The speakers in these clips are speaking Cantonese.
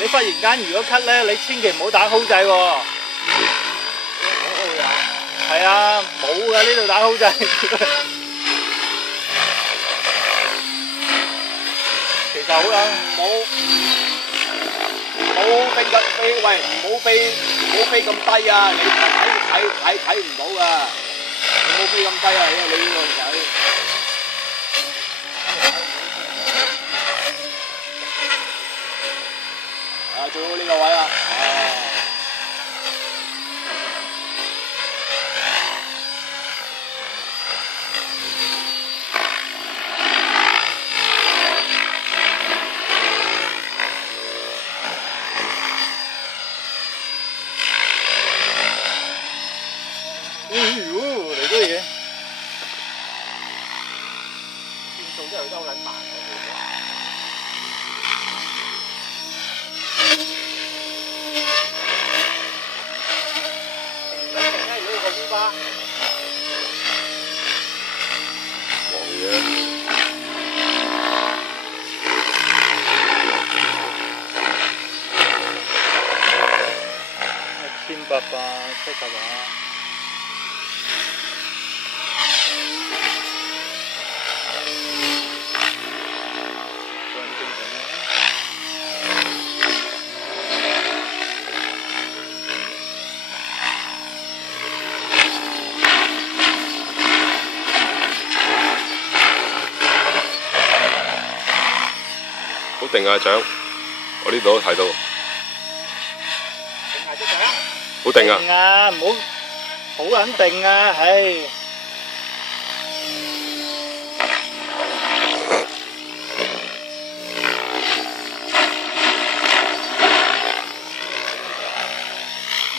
你忽然間如果咳咧，你千祈唔好打 hold 掣喎。係啊，冇㗎呢度打 hold 掣。其實好啦，冇飛咁飛，喂，唔好飛咁低啊！你睇唔到㗎，你冇飛咁低啊！你呢個仔。啊，最好呢個位啊！嚟多嘢。變數真係好撚慢啊！唔撚定啊！如果個烏巴黃嘢。1800、700。好定啊獎，我呢度都睇到。定係隻獎。好定啊！定啊，唔好好撚定啊，唉。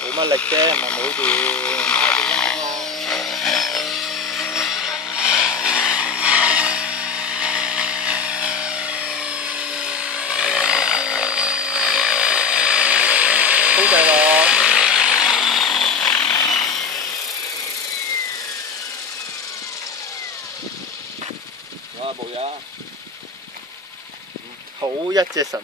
冇乜力啫，唔係冇電。好正喎！有啊，冇嘢啊。好一隻神。